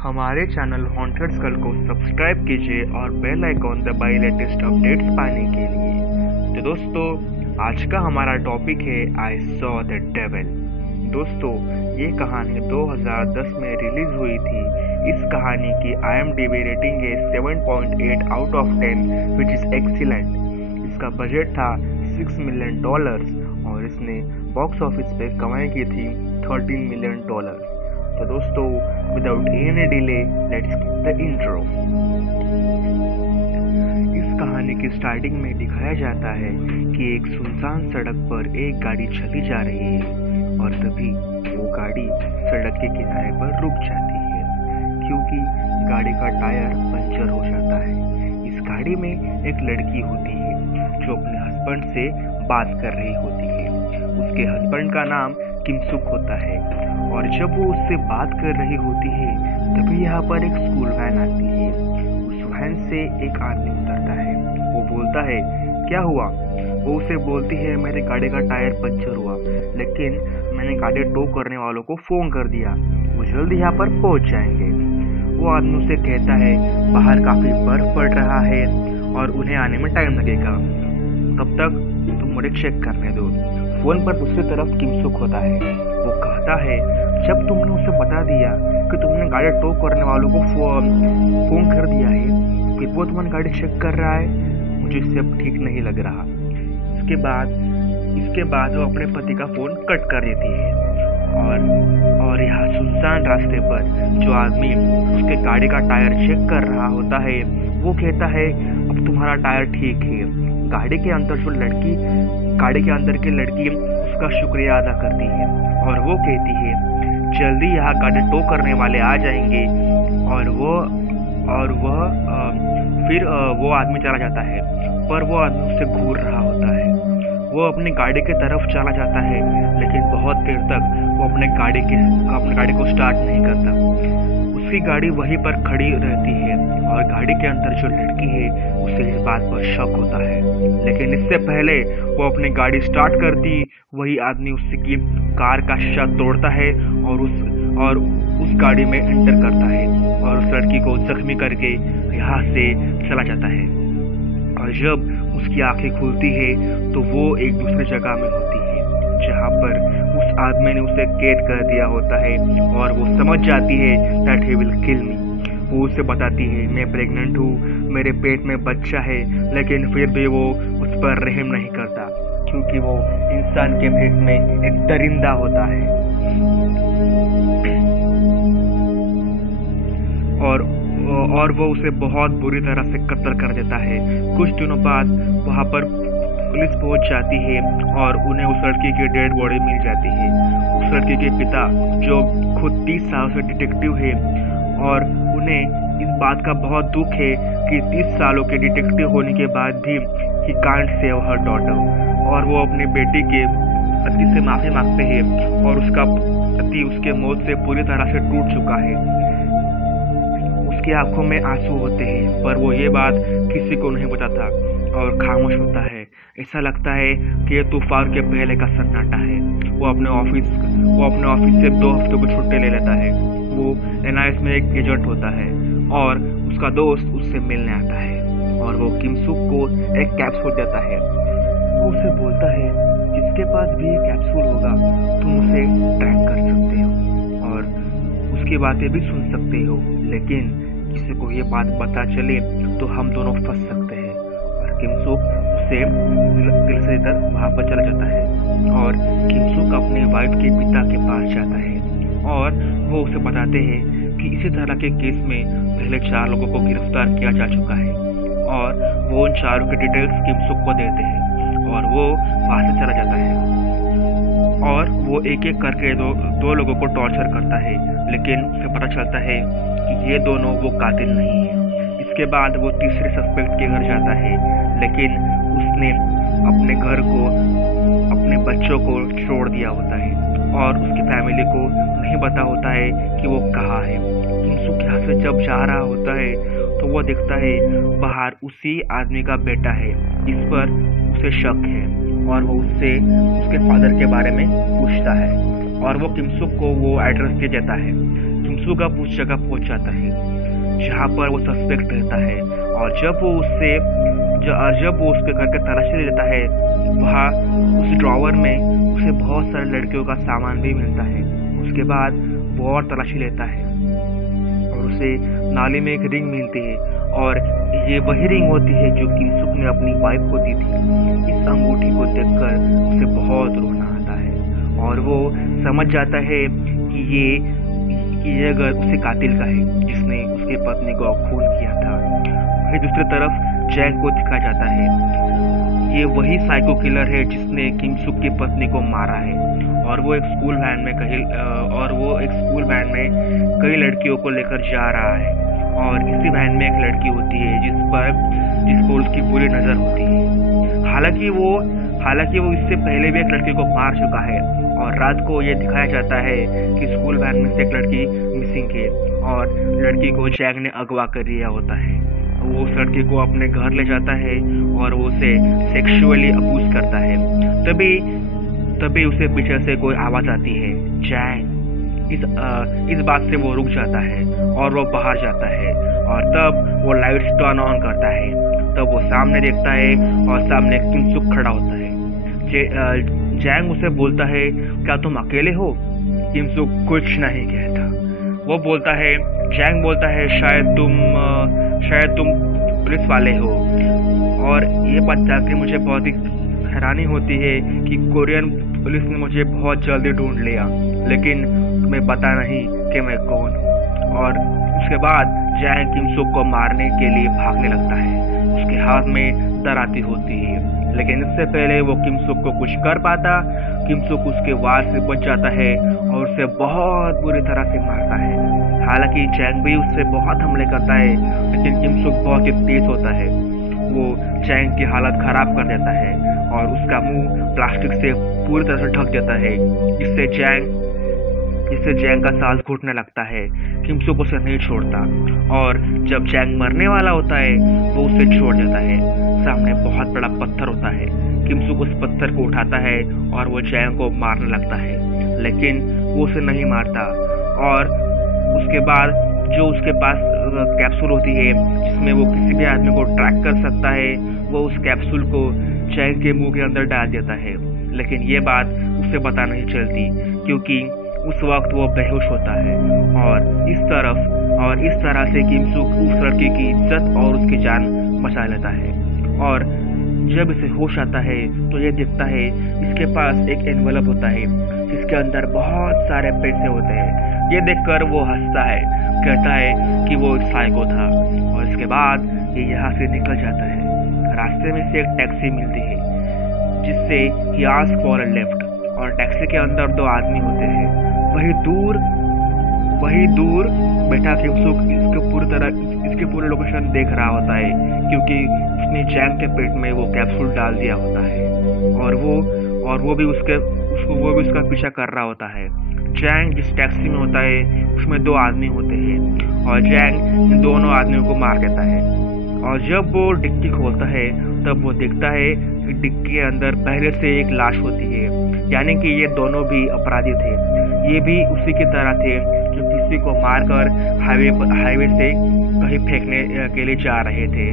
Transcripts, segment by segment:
हमारे channel haunted school को subscribe कीजिए और बेल आइकॉन दबाइए लेटेस्ट अपडेट्स पाने के लिए। तो दोस्तों, आज का हमारा टॉपिक है आई सॉ द डेविल। दोस्तों, ये कहानी 2010 में रिलीज हुई थी। इस कहानी की IMDb रेटिंग है 7.8 out of 10 which is excellent. इसका बजट था $6 मिलियन और इसने बॉक्स ऑफिस पे कमाई की थी $13 मिलियन। तो दोस्तों, without any delay let's the intro. इस कहानी की स्टार्टिंग में दिखाया जाता है कि एक सुनसान सड़क पर एक गाड़ी चली जा रही है और तभी वो गाड़ी सड़क के किनारे पर रुक जाती है क्योंकि गाड़ी का टायर पंचर हो जाता है। इस गाड़ी में एक लड़की होती है जो अपने हस्बैंड से बात कर रही होती है। उसके हस्बैंड का नाम किमसुक होता है और जब वो उससे बात कर रही होती है तभी यहाँ पर एक स्कूल वैन आती है। उस वैन से एक आदमी उतरता है। वो बोलता है, क्या हुआ? वो उसे बोलती है, मेरे गाड़ी का टायर पंचर हुआ, लेकिन मैंने गाड़ी टो करने वालों को फ़ोन कर दिया, वो जल्दी यहाँ पर पहुँच जाएंगे। वो आदमी उसे कहता है, बाहर काफ़ी बर्फ़ पड़ रहा है और उन्हें आने में टाइम लगेगा, तब तक तुम मुझे चेक करने दो। फ़ोन पर दूसरी तरफ किमसुक होता है। वो कहता है, जब तुमने उसे बता दिया कि तुमने गाड़ी टो करने वालों को फ़ोन कर दिया है, फिर वो तुम्हारी गाड़ी चेक कर रहा है, मुझे इससे अब ठीक नहीं लग रहा। इसके बाद वो अपने पति का फ़ोन कट कर देती है और यहाँ सुनसान रास्ते पर जो आदमी उसके गाड़ी का टायर चेक कर रहा होता है वो कहता है, अब तुम्हारा टायर ठीक है। गाड़ी के अंदर की लड़की उसका शुक्रिया अदा करती है और वो कहती है, जल्दी यहाँ गाड़ी टो करने वाले आ जाएंगे। फिर वो आदमी चला जाता है, पर वो आदमी उससे घूर रहा होता है। वो अपनी गाड़ी की तरफ चला जाता है, लेकिन बहुत देर तक वो अपनी गाड़ी को स्टार्ट नहीं करता। उसकी गाड़ी वहीं पर खड़ी रहती है और गाड़ी के अंदर जो लड़की है उसे इस बात पर शक होता है, लेकिन इससे पहले वो अपनी गाड़ी स्टार्ट करती वही आदमी उसकी कार का शीशा तोड़ता है और उस गाड़ी में एंटर करता है और उस लड़की को जख्मी करके यहाँ से चला जाता है। और जब उसकी आंखें खुलती है तो वो एक दूसरी जगह में होती है जहाँ पर उस आदमी ने उसे कैद कर दिया होता है और वो समझ जाती है दैट ही विल किल मी। वो उसे बताती है, मैं प्रेग्नेंट हूँ, मेरे पेट में बच्चा है, लेकिन फिर भी वो उस पर रहम नहीं करता क्योंकि वो इंसान के भेष में एक दरिंदा होता है। और वो उसे बहुत बुरी तरह से कत्ल कर देता है। कुछ दिनों बाद वहाँ पर पुलिस पहुंच जाती है और उन्हें उस लड़की की डेड बॉडी मिल जाती है। उस लड़की के पिता जो खुद 30 साल से डिटेक्टिव है और उन्हें इस बात का बहुत दुख है कि 30 सालों के डिटेक्टिव होने के बाद भी he can't save her daughter. और वो अपने बेटी के पति से माफ़ी मांगते हैं और उसका पति उसके मौत से पूरी तरह से टूट चुका है। उसकी आंखों में आंसू होते हैं, पर वो ये बात किसी को नहीं बताता और खामोश होता है। ऐसा लगता है कि ये तूफान के पहले का सन्नाटा है। वो अपने ऑफिस से 2 हफ्तों की छुट्टी ले लेता है। वो NIS में एक एजेंट होता है और उसका दोस्त उससे मिलने आता है और वो किमसुक को एक कैप्सूल देता है। वो उसे बोलता है, जिसके पास भी ये कैप्सूल होगा तुम उसे ट्रैक कर सकते हो और उसकी बातें भी सुन सकते हो, लेकिन किसी को ये बात पता चले तो हम दोनों फंस सकते हैं। और किमसुक उसे दिल से इधर वहाँ पर चला जाता है और किमसुक अपने वाइफ के पिता के पास जाता है और वो उसे बताते हैं कि इसी तरह के केस में पहले 4 लोगों को गिरफ्तार किया जा चुका है और वो उन 4 की डिटेल्स किमसुक को देते हैं और वो वहाँ से चला जाता है और वो एक एक करके दो लोगों को टॉर्चर करता है, लेकिन उसे पता चलता है कि ये दोनों वो कातिल नहीं है। इसके बाद वो तीसरे सस्पेक्ट के घर जाता है, लेकिन उसने अपने घर को, अपने बच्चों को छोड़ दिया होता है और उसकी फैमिली को नहीं पता होता है कि वो कहाँ है। किमसुक यहाँ से जब जा रहा होता है तो वो देखता है बाहर उसी आदमी का बेटा है। इस पर उसे शक है और वो उससे उसके फादर के बारे में पूछता है और वो किमसुक को वो एड्रेस दे देता है। किमसुक अब उस जगह पहुंच जाता है जहाँ पर वो सस्पेक्ट रहता है। और जब वो उसके घर के तलाशी लेता है, वहाँ उस ड्रॉवर में उसे बहुत सारे लड़कियों का सामान भी मिलता है। उसके बाद वो और तलाशी लेता है और उसे नाली में एक रिंग मिलती है, और ये वही रिंग होती है जो किमसुक ने अपनी वाइफ को दी थी। इस अंगूठी को देखकर उसे बहुत रोना आता है और वो समझ जाता है कि ये घर उसे कातिल का है जिसने उसकी पत्नी को खून किया था। वहीं दूसरी तरफ जैंग को दिखाया जाता है, ये वही साइको किलर है जिसने किमसुक की पत्नी को मारा है। और वो एक स्कूल वैन में कई लड़कियों को लेकर जा रहा है, और इसी वैन में एक लड़की होती है जिस पर उसकी बुरी नजर होती है। हालांकि वो इससे पहले भी एक लड़की को मार चुका है, और रात को ये दिखाया जाता है कि स्कूल वैन में से एक लड़की मिसिंग है और लड़की को जैंग ने अगवा कर लिया होता है। वो उस लड़की को अपने घर ले जाता है और वो उसे सेक्सुअली अब्यूज करता है। तभी उसे पीछे से कोई आवाज आती है, जैंग। इस बात से वो रुक जाता है और वो बाहर जाता है, और तब वो लाइट्स टर्न ऑन करता है। तब वो सामने देखता है और सामने किमसुक खड़ा होता है। जैंग उसे बोलता है, क्या तुम अकेले हो? किमसुक कुछ नहीं कहता। वो बोलता है, जैंग बोलता है, शायद तुम पुलिस वाले हो। और ये बात जाके मुझे बहुत ही हैरानी होती है कि कोरियन पुलिस ने मुझे बहुत जल्दी ढूंढ लिया, लेकिन तुम्हें पता नहीं कि मैं कौन हूँ। और उसके बाद जैंग किमसुक को मारने के लिए भागने लगता है। उसके हाथ में दराती होती है, लेकिन इससे पहले वो किमसुक को कुछ कर पाता, किमसुक उसके वार से बच जाता है और उसे बहुत बुरी तरह से मारता है। हालांकि जैंग भी उससे बहुत हमले करता है, लेकिन किमसुक बहुत ही तेज होता है। वो जैंग की हालत खराब कर देता है और उसका मुंह प्लास्टिक से पूरी तरह से ढक देता है, जिससे जैंग का सांस घुटने लगता है। किमसुक उसे नहीं छोड़ता, और जब जैंग मरने वाला होता है वो उसे छोड़ देता है। सामने बहुत बड़ा पत्थर होता है। किमसुक उस पत्थर को उठाता है और वो जैंग को मारने लगता है, लेकिन वो उसे नहीं मारता। और उसके बाद जो उसके पास कैप्सूल होती है जिसमें वो किसी भी आदमी को ट्रैक कर सकता है, वो उस कैप्सूल को जैंग के मुंह के अंदर डाल देता है। लेकिन ये बात उसे पता नहीं चलती, क्योंकि उस वक्त वो बेहोश होता है। और इस तरह से किमसुक उस लड़की की इज्जत और उसकी जान बचा लेता है। और जब इसे होश आता है तो ये दिखता है इसके पास एक एनवेलप होता है जिसके अंदर बहुत सारे पैसे होते हैं। ये देखकर वो हंसता है, कहता है कि वो एक साइको था, और इसके बाद ये यहाँ से निकल जाता है। रास्ते में से एक टैक्सी मिलती है जिससे he ask for a lift, और टैक्सी के अंदर दो आदमी होते हैं। वही दूर बैठा किमसुक इसके पूरे लोकेशन देख रहा होता है, क्योंकि उसने जैंग के पेट में वो कैप्सूल डाल दिया होता है, और वो भी उसका पीछा कर रहा होता है। जैंग जिस टैक्सी में होता है उसमें दो आदमी होते हैं, और जैंग इन दोनों आदमियों को मार देता है। और जब वो डिक्की खोलता है तब वो देखता है कि डिक्की के अंदर पहले से एक लाश होती है, यानी कि ये दोनों भी अपराधी थे। ये भी उसी की तरह थे जो किसी को मारकर हाईवे से कहीं फेंकने के लिए जा रहे थे।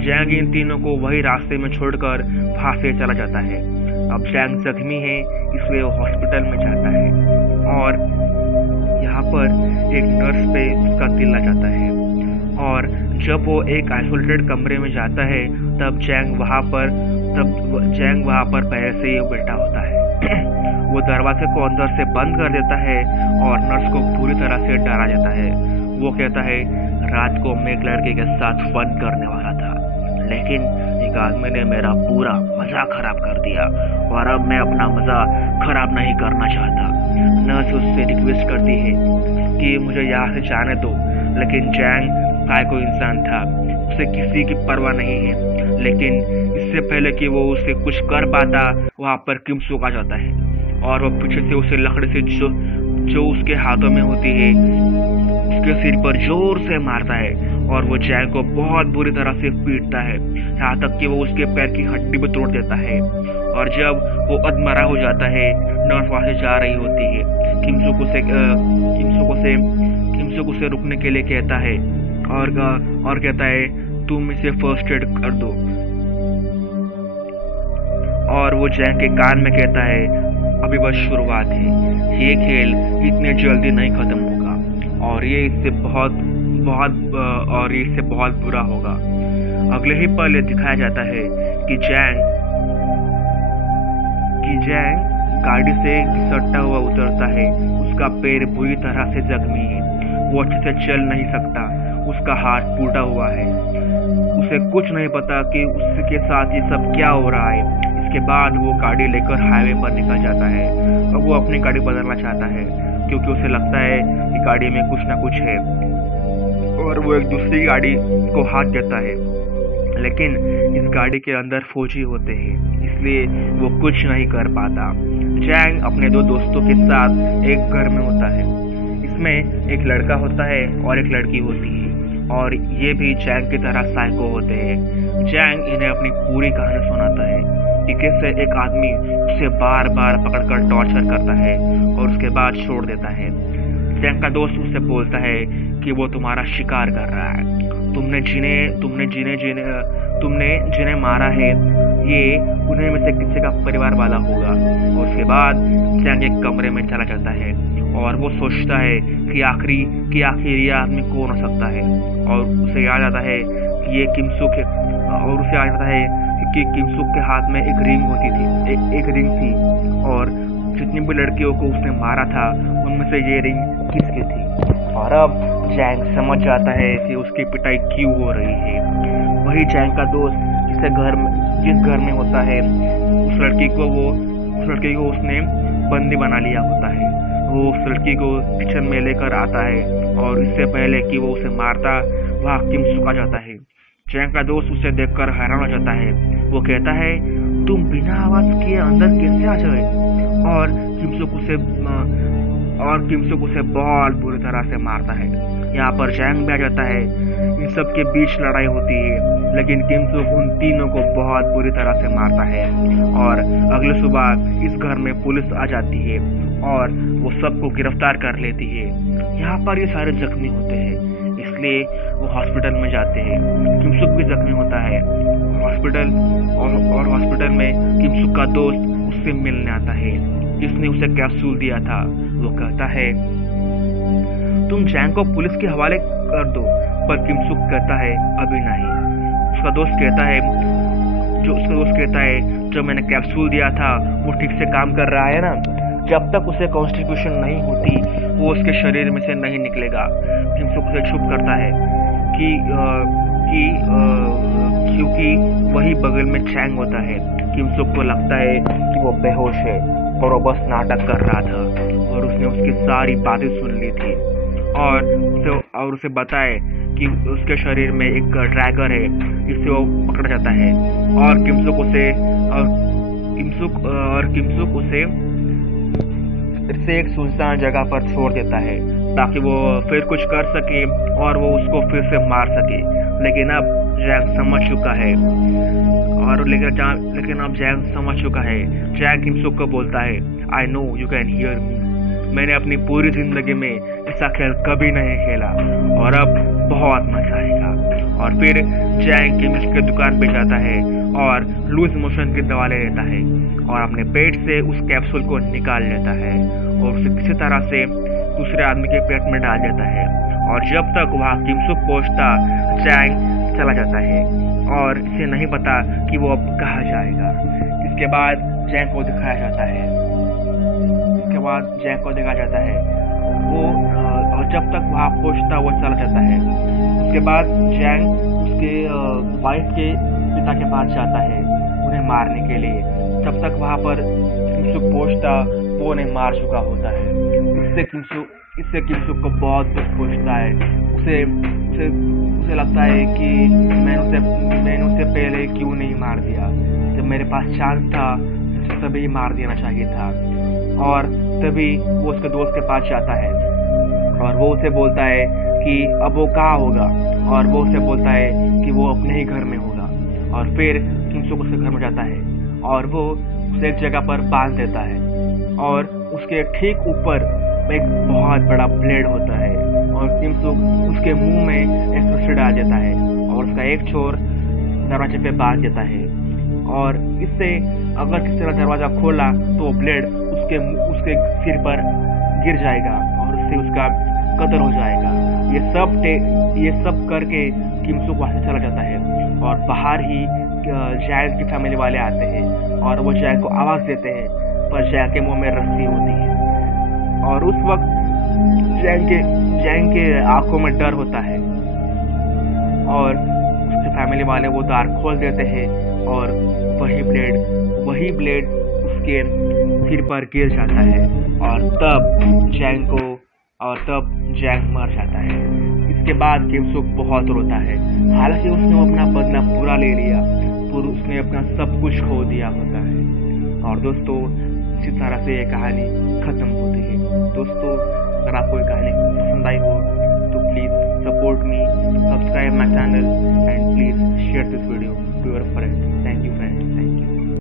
जैंग इन तीनों को वही रास्ते में छोड़कर वहां से चला जाता है। अब जैंग जख्मी है, इसलिए वो हॉस्पिटल में जाता है, और यहाँ पर एक नर्स पे उसका दिल लग जाता है। और जब वो एक आइसोलेटेड कमरे में जाता है तब जैंग वहाँ पर पहले से ही बैठा होता है। वो दरवाजे को अंदर से बंद कर देता है और नर्स को पूरी तरह से डरा देता है। वो कहता है, रात को मैं एक लड़के के साथ फन करने वाला था, लेकिन एक आदमी ने मेरा पूरा मजा खराब कर दिया, और अब मैं अपना मजा खराब नहीं करना चाहता। नर्स उससे रिक्वेस्ट करती है कि मुझे यहाँ से जाने दो, लेकिन जैंग साइको इंसान था, उसे किसी की परवाह नहीं है। लेकिन इससे पहले कि वो उसे कुछ कर पाता, वहाँ पर किमसुक आ जाता है, और वो पीछे से उसे लकड़ी से जो उसके हाथों में होती है उसके सिर पर जोर से मारता है, और वो जैंग को बहुत बुरी तरह से पीटता है, यहाँ तक कि वो उसके पैर की हड्डी भी तोड़ देता है। और जब वो अधमरा हो जाता है, नर्स वहाँ से जा रही होती है। किमसुक किमसुक उसे रुकने के लिए कहता है और कहता है तुम इसे फर्स्ट एड कर दो। और वो जैंग के कान में कहता है अभी बस शुरुआत है, ये खेल इतने जल्दी नहीं खत्म होगा और ये इससे बहुत बुरा होगा। अगले ही पल ये दिखाया जाता है कि जैंग गाड़ी से घिसटता हुआ उतरता है। उसका पैर बुरी तरह से जख्मी है, वो अच्छे से चल नहीं सकता, उसका हाथ टूटा हुआ है। उसे कुछ नहीं पता कि उसके साथ ये सब क्या हो रहा है। इसके बाद वो गाड़ी लेकर हाईवे पर निकल जाता है और वो अपनी गाड़ी बदलना चाहता है क्योंकि उसे लगता है कि गाड़ी में कुछ ना कुछ है, और वो एक दूसरी गाड़ी को हाथ देता है। लेकिन इस गाड़ी के अंदर फौजी होते हैं, इसलिए वो कुछ नहीं कर पाता। जैंग अपने दो दोस्तों के साथ एक घर में होता है। इसमें एक लड़का होता है और एक लड़की होती है, और ये भी जैंग की तरह साइको होते हैं। जैंग इन्हें अपनी पूरी कहानी सुनाता है। पीछे से एक आदमी उसे बार बार पकड़कर टॉर्चर करता है और उसके बाद छोड़ देता है। जैंग का दोस्त उसे बोलता है कि वो तुम्हारा शिकार कर रहा है, तुमने जिन्हें मारा है ये उन्हें में से किसी का परिवार वाला होगा। और उसके बाद जैंग एक कमरे में चला जाता है और वो सोचता है कि आखिर ये आदमी कौन हो सकता है। और उसे याद आता है कि ये किमसुक है, और उसे याद आता है कि किमसुक के हाथ में एक रिंग होती थी, एक रिंग थी, और जितनी भी लड़कियों को उसने मारा था उनमें से ये रिंग किसकी थी। और अब जैंग समझ जाता है कि उसकी पिटाई क्यों हो रही है। वही जैंग का दोस्त जिस घर में होता है, उस लड़की को उसने बंदी बना लिया होता है। वो उस लड़की को किचन में लेकर आता है और इससे पहले कि वो उसे मारता वहाँ किमसुक आ जाता है। जैंग का दोस्त उसे देखकर हैरान हो जाता है। वो कहता है तुम बिना आवाज किए अंदर कैसे आ जाए। और किमसुक उसे बहुत बुरी तरह से मारता है। यहाँ पर जैंग भी आ जाता है। इन सब के बीच लड़ाई होती है, लेकिन किमसुक उन तीनों को बहुत बुरी तरह से मारता है। और अगले सुबह इस घर में पुलिस आ जाती है और वो सबको गिरफ्तार कर लेती है। यहाँ पर ये सारे जख्मी होते हैं, इसलिए वो हॉस्पिटल में जाते हैं। किमसुक भी जख्मी होता है। हॉस्पिटल में किमसुक का दोस्त उससे मिलने आता है, जिसने उसे कैप्सूल दिया था। वो कहता है तुम जैंग को पुलिस के हवाले कर दो, पर किमसुक कहता है अभी नहीं। उसका दोस्त कहता है जो मैंने कैप्सूल दिया था वो ठीक से काम कर रहा है ना, जब तक उसे कॉन्स्टिट्यूशन नहीं होती वो उसके शरीर में से नहीं निकलेगा। किमसुक उसे चुप करता है क्योंकि वही बगल में जैंग होता है। किमसुक को लगता है कि वो बेहोश है और वो बस नाटक कर रहा था, और उसने उसकी सारी बातें सुन ली थी और उसे बताए कि उसके शरीर में एक ड्रैगन है जिससे वो पकड़ा जाता है। और किमसुक उसे फिर से एक सुनसान जगह पर छोड़ देता है ताकि वो फिर कुछ कर सके और वो उसको फिर से मार सके। लेकिन अब जैंग समझ चुका है जैंग किमसुक को बोलता है I know you can hear me. मैंने अपनी पूरी जिंदगी में ऐसा खेल कभी नहीं खेला और अब बहुत मजा आएगा। और फिर जैंग केमिस्ट की दुकान पे जाता है और लूज मोशन की दवा ले लेता है और अपने पेट से उस कैप्सूल को निकाल लेता है और उसे किसी तरह से दूसरे आदमी के पेट में डाल देता है। और जब तक वहाँ किमसुक पहुँचता जैंग चला जाता है और इसे नहीं पता कि वो अब कहाँ जाएगा। इसके बाद जैंग को दिखाया जाता है वो, और जब तक वहाँ पहुँचता वो चला जाता है। उसके बाद जैंग उसके वाइफ के पिता के पास जाता है उन्हें मारने के लिए। जब तक वहाँ पर किमसुक पहुँचता वो उन्हें मार चुका होता है। इससे किमसुक को बहुत दुख पहुँचता है। उसे लगता है कि मैंने उसे पहले क्यों नहीं मार दिया। जब मेरे पास चांस था तभी मार देना चाहिए था। और तभी वो उसके दोस्त के पास जाता है और वो उसे बोलता है कि अब वो कहाँ होगा, और वो उसे बोलता है कि वो अपने ही घर में होगा। और फिर किमसुक उसके घर में जाता है और वो उसे एक जगह पर बांध देता है और उसके ठीक ऊपर एक बहुत बड़ा ब्लेड होता है और किमसुक उसके मुंह में एक रस्सी डाल देता है और उसका एक छोर दरवाजे पे बांध देता है। और इससे अगर किसी तरह दरवाजा खोला तो ब्लेड उसके सिर पर गिर जाएगा और उससे उसका कत्ल हो जाएगा। ये सब करके किमसुक वहां से चला जाता है और बाहर ही जैक की फैमिली वाले आते हैं और वो जैक को आवाज देते हैं, पर जैक के मुंह में रस्सी होती है और उस वक्त जैक के आंखों में डर होता है और उसके फैमिली वाले वो द्वार खोल देते हैं और वही ब्लेड उसके सिर पर गिर जाता है और तब जैक मर जाता है। इसके बाद किमसुक बहुत रोता है, हालांकि उसने अपना बदला पूरा ले लिया, उसने अपना सब कुछ खो दिया होता है। और दोस्तों, इसी तरह से ये कहानी खत्म होती है। दोस्तों, अगर आपको ये कहानी पसंद आई हो तो please support me, subscribe my channel and please share this video to your friends.